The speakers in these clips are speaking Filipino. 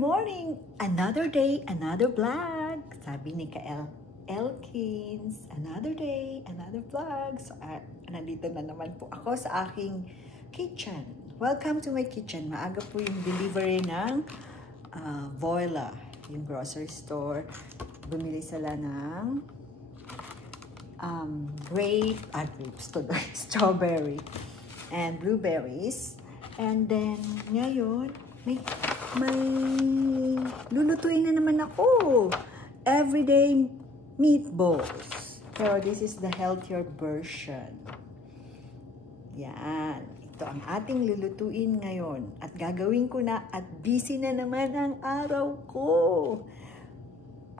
morning! Another day, another vlog. Sabi ni Kael Elkins, another day, another vlog. So, nandito na naman po ako sa aking kitchen. Welcome to my kitchen. Maaga po yung delivery ng Voila, yung grocery store. Bumili sila ng strawberry and blueberries. And then, ngayon, may lulutuin na naman ako. Everyday meatballs. Pero this is the healthier version. Yan. Ito ang ating lulutuin ngayon. At gagawin ko na at busy na naman ang araw ko.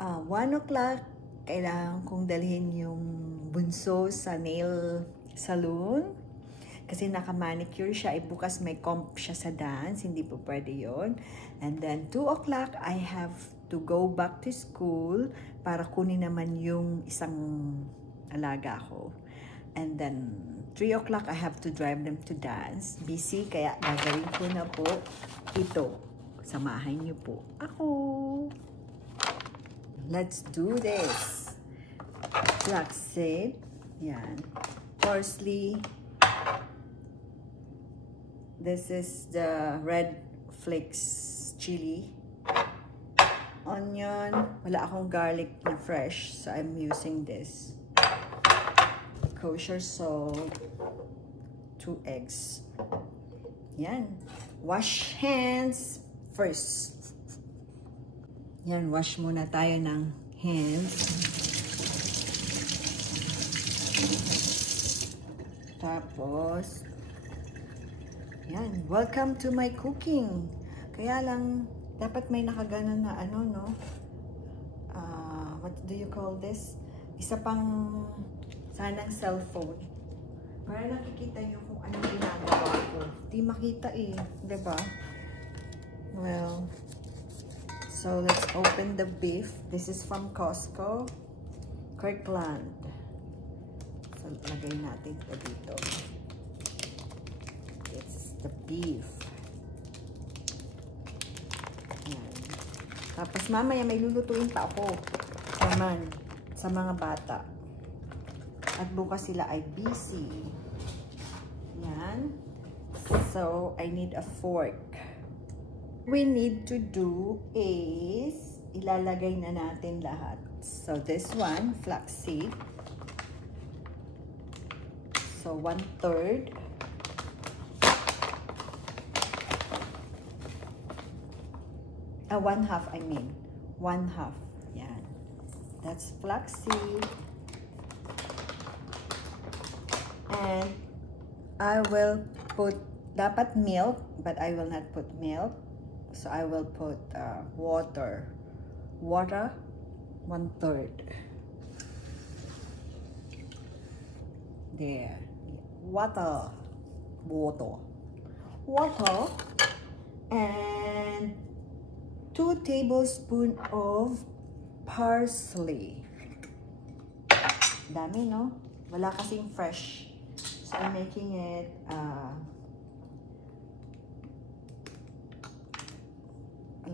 1 o'clock, kailangan kong dalhin yung bunso sa nail salon. Kasi naka-manicure siya, bukas may comp siya sa dance, hindi po pwede yun. And then 2 o'clock, I have to go back to school para kunin naman yung isang alaga ko. And then 3 o'clock, I have to drive them to dance. Busy, kaya gagawin ko na po ito. Samahan niyo po ako. Let's do this. Flaxseed. Yan. Parsley. This is the red flakes chili. Onion. Wala akong garlic na fresh, so I'm using this. Kosher salt. 2 eggs. Yan. Wash hands first. Yan, wash muna tayo ng hands. Tapos, yan, welcome to my cooking. Kaya lang, dapat may nakaganon na ano, no? What do you call this? Isa pang sanang cellphone. Para nakikita nyo kung anong ginagawa ko. Di makita eh, diba? Well, so let's open the beef. This is from Costco. Kirkland. So, lagay natin ito dito. The beef. Yan. Tapos mamaya may lulutuin pa ako naman sa mga bata. At bukas sila ay busy. Yan. So, I need a fork. We need to do is ilalagay na natin lahat. So, this one, flaxseed. So, 1/3. 1/2, I mean. 1/2. Yan. That's flaxseed. And I will put, dapat milk, but I will not put milk. So I will put water. Water, 1/3. There. Water. Water. Water. And 2 tablespoons of parsley. Dami, no? Wala kasing fresh. So, I'm making it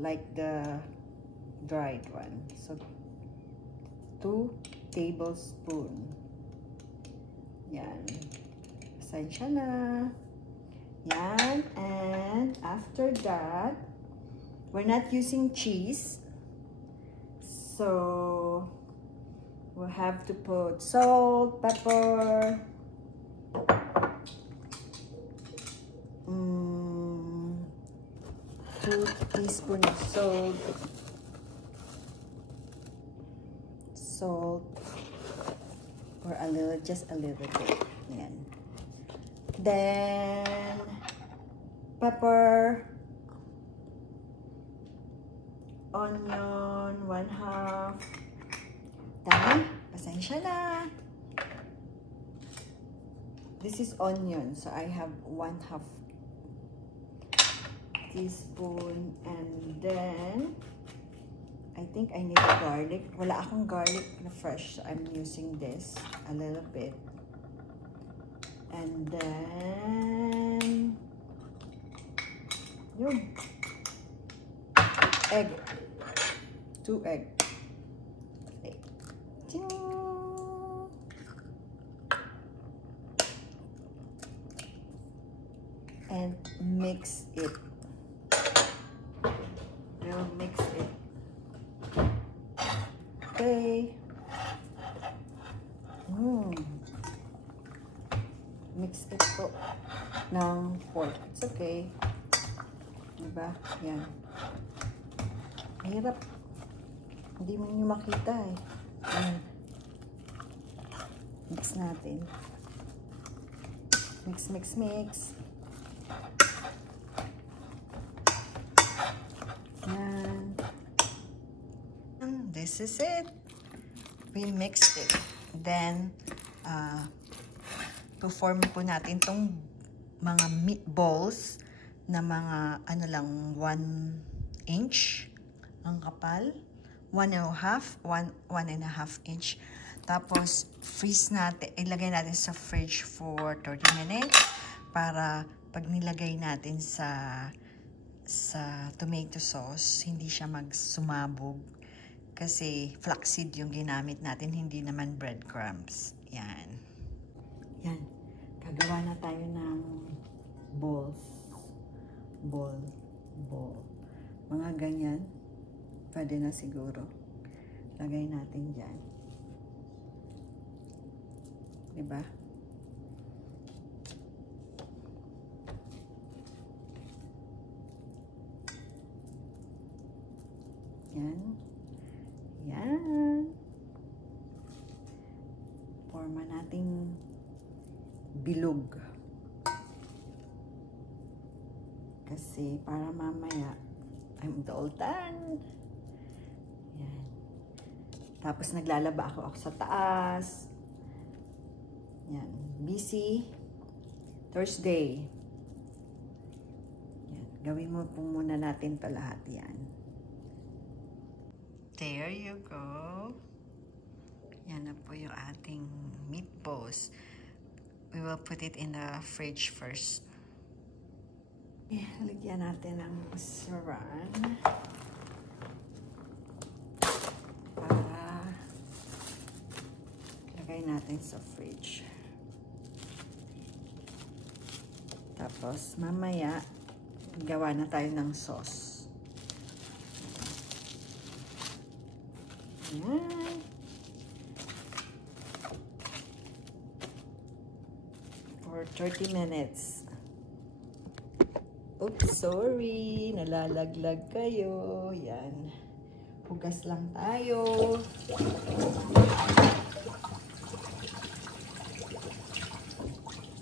like the dried one. So, 2 tablespoons. Yan. Pasensya na. Yan. And after that, we're not using cheese, so we'll have to put salt, pepper, 2 teaspoons of salt, or a little, just a little bit. Yan. Then pepper. Onion, 1/2. Dami. Pasensya na. This is onion. So, I have 1/2 teaspoon. And then, I think I need a garlic. Wala akong garlic na fresh. So, I'm using this a little bit. And then, yun. egg. 2 egg. Okay. Ting! And mix it. We'll mix it. Okay. Mix it po ng pork. It's okay. Diba? Yan. Mahirap. Hindi mo nyo makita eh. Yan. Mix natin. Mix, mix, mix. Yan. And this is it. We mixed it. Then, to-form po natin tong mga meatballs na mga ano lang 1 inch ang kapal, 1.5 inch. Tapos freeze natin, ilagay natin sa fridge for 30 minutes para pag nilagay natin sa tomato sauce hindi siya magsumabog kasi flaxseed yung ginamit natin, hindi naman breadcrumbs. Yan. Gagawa na tayo ng balls. Ball. Mga ganyan. Pwede na siguro. Lagay natin dyan. Diba? Yan. Yan. Forma nating bilog. Kasi para mamaya, I'm all done. Yan. Tapos naglalaba ako sa taas. Yan. Busy Thursday. Yan. Gawin mo po muna natin ito lahat. Yan. There you go. Yan na po yung ating meatballs. We will put it in the fridge first. Lagyan natin ng saran para lagay natin sa fridge. Tapos mamaya gawa na tayo ng sauce. Yan. For 30 minutes. Oops, sorry. Nalalaglag kayo. Yan. Hugas lang tayo.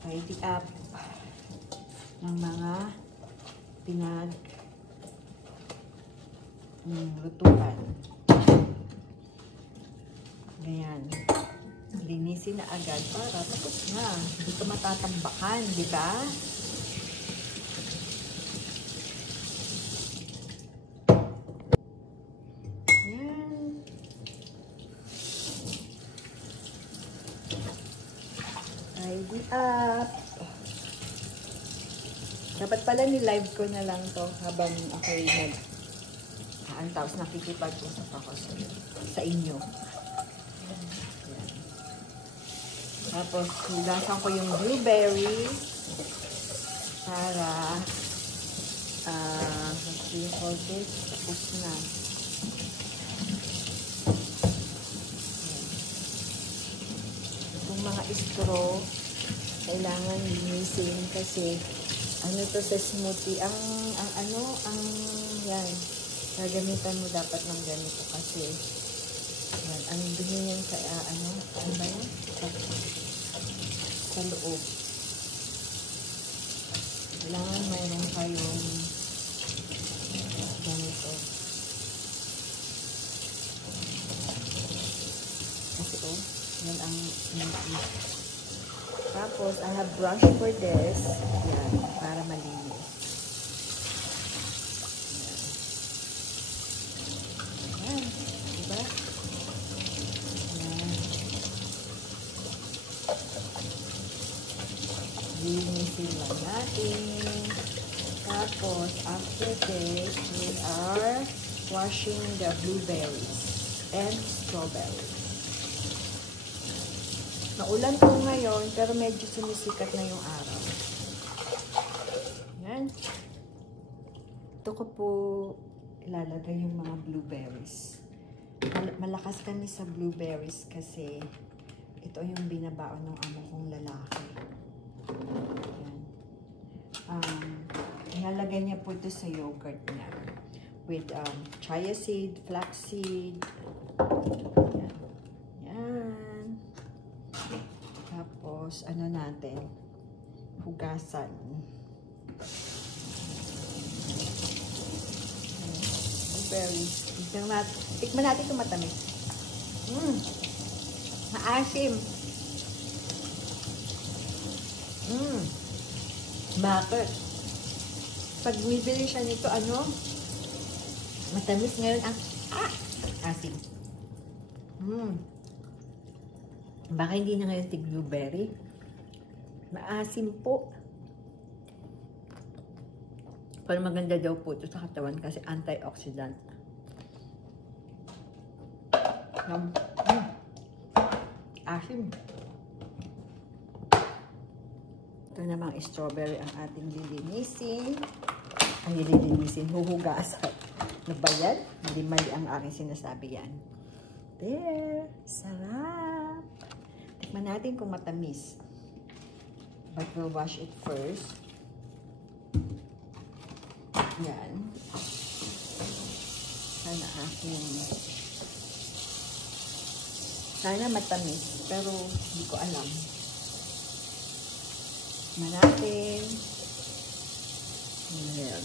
Tidy up ng mga lutuan. Ganyan. Linisin na agad para tapos na. Hindi ka matatambakan, di ba? Yan. Tidy up. Dapat pala ni-live ko na lang to habang ako'y tapos nakikipag-usap ako sa inyo. Tapos, hugasan ko yung blueberry para what do you call this? Tapos na. Itong mga straw, kailangan linisin kasi ano to sa smoothie, ang yan, gagamitan mo dapat ng ganito kasi yan, ang dumi niyan sa ano ba yan? Sa loob. Kailangan mayroon kayong ganito. Kasi yan ang tapos, I have brush for this. Yan, para malinis. Yan. Diba? Yan. Linisin lang natin. Tapos, after this, we are washing the blueberries and strawberries. Maulan po ngayon, pero medyo sumisikat na yung araw. Yan. Ito ko po ilalagay yung mga blueberries. Malakas kami sa blueberries kasi ito yung binabaon ng amo kong lalaki. Yan. Ilalagay niya po ito sa yogurt niya. With chia seed, flax seed. Yan. Yan. Tapos, ano natin? Hugasan. Blueberries. Tikman natin ito matamis. Maasim. Bakit? Pag bumibili siya nito, matamis ngayon ang asim. Baka hindi na ngayon tig blueberry. Maasim po. Pero maganda daw po ito sa katawan kasi antioxidant. Asim. Ito namang strawberry ang ating lilinisin. Huhugasan. Ano ba yan? Hindi mali ang aking sinasabi yan. There. Sarap. Tikman natin kung matamis. But we'll wash it first. Yan. Sana matamis. Pero hindi ko alam. Tikman natin. Ayan.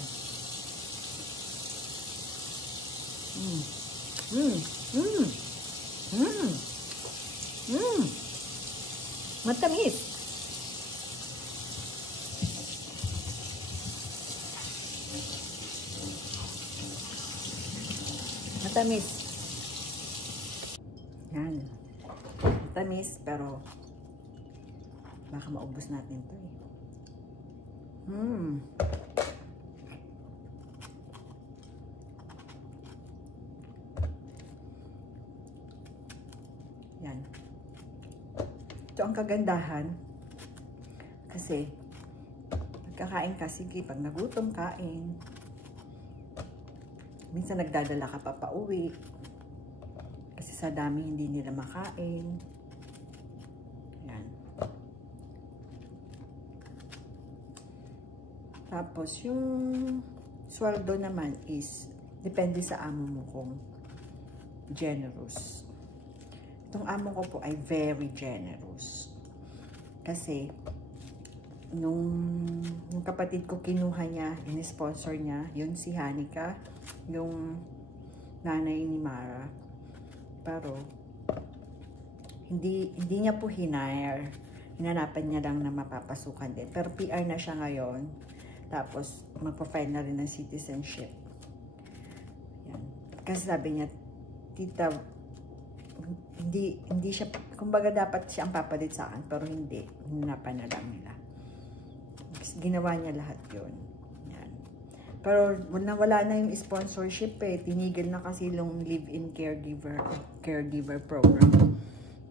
Matamis. Matamis. Yan. Matamis, pero baka maubos natin ito eh. Yan. Ito ang kagandahan. Kasi, pagkakain ka, sige, pag nagutom, kain. Minsan nagdadala ka pa pauwi. Kasi sa dami hindi nila makain. Yan. Tapos, yung sweldo naman is, depende sa amo mo kung generous. Itong amo ko po ay very generous. Kasi, nung kapatid ko kinuha niya, in-sponsor niya, yun si Hanika, yung nanay ni Mara. Pero, hindi niya po hinire. Hinanapan niya lang na mapapasukan din. Pero PR na siya ngayon. Tapos, magpa-file na rin ng citizenship. Yan. Kasi sabi niya, tita, hindi siya, kumbaga dapat siya ang papalit sa akin, pero hindi. Hinanapan na lang nila. Ginawa niya lahat yun. Yan. Pero wala na yung sponsorship eh. Tinigil na kasi yung live-in caregiver program.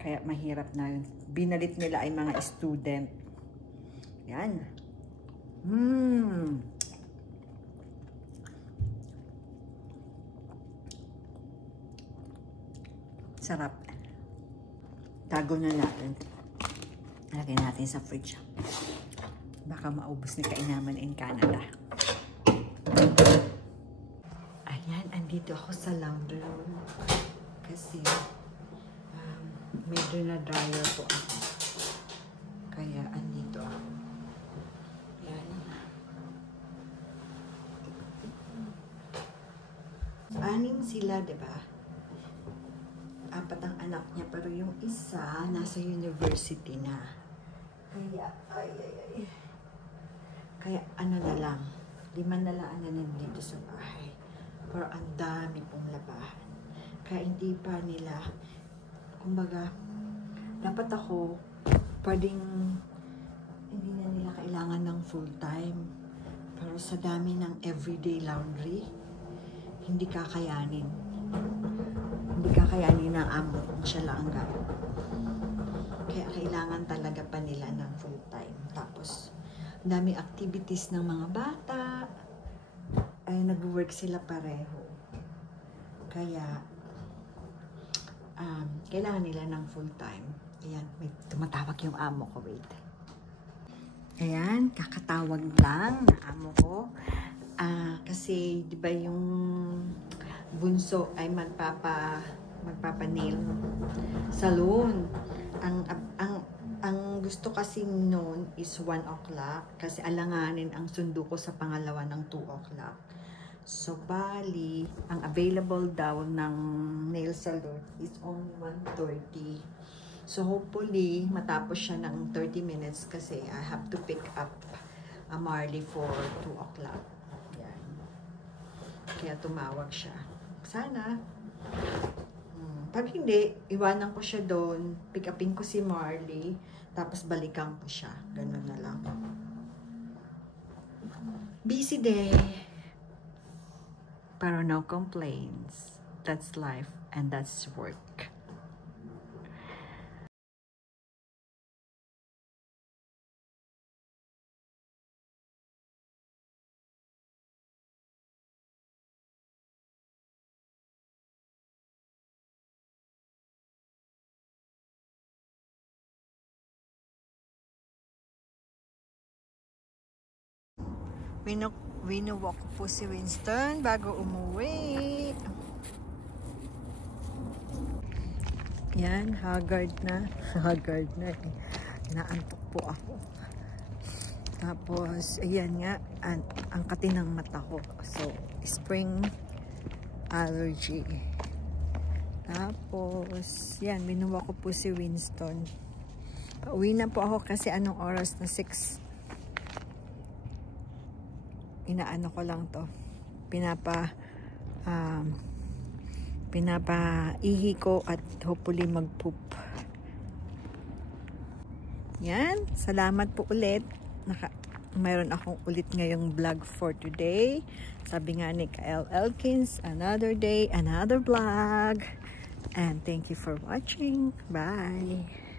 Kaya mahirap na yun. Binalit nila ay mga student. Yan. Sarap. Tago na natin. Lagyan natin sa fridge. Baka maubos ni kainaman in Canada. Ayan, andito ako sa laundry room. Kasi, medyo na dryer po ako. Kaya, andito ako. Ayan. 6 sila, diba? 4 ang anak niya, pero yung isa, nasa university na. Kaya, ano na lang, 5 na lang ang nandito sa bahay. Pero ang dami pong labahan. Kaya hindi pa nila, kumbaga, dapat ako, pwedeng, hindi na nila kailangan ng full time. Pero sa dami ng everyday laundry, hindi kakayanin. Hindi kakayanin ng amo kung siya lang ang gamit. Kaya kailangan talaga pa nila ng full time. Tapos, dami activities ng mga bata. Ay, nag-work sila pareho. Kaya, kailangan nila ng full time. Ayan, may tumatawag yung amo ko. Wait. Ayan, kakatawag lang na amo ko. Kasi, di ba yung bunso ay magpapa-nail salon. Ang gusto kasi noon is 1 o'clock kasi alanganin ang sundo ko sa pangalawa ng 2 o'clock. So, bali, ang available daw ng nail salon is only 1:30. So, hopefully, matapos siya ng 30 minutes kasi I have to pick up Marley for 2 o'clock. Yan. Kaya tumawag siya. Sana. Pag hindi, iwanan ko siya doon, pick upin ko si Marley, tapos balikan ko siya. Ganun na lang. Busy day. Pero no complaints. That's life and that's work. Winuwalk ko po si Winston bago umuwi. Yan, haggard na. Haggard na eh. Naantok po ako. Tapos, ayan nga, ang kati ng mata ko. So, spring allergy. Tapos, yan, winuwalk ko po si Winston. Pauwi na po ako kasi anong oras na 6. Inaano ko lang to, pinapaihi ko at hopefully mag-poop. Yan, salamat po ulit. Mayroon akong ulit ngayong vlog for today. Sabi nga ni Kyle Elkins, another day, another vlog. And thank you for watching. Bye!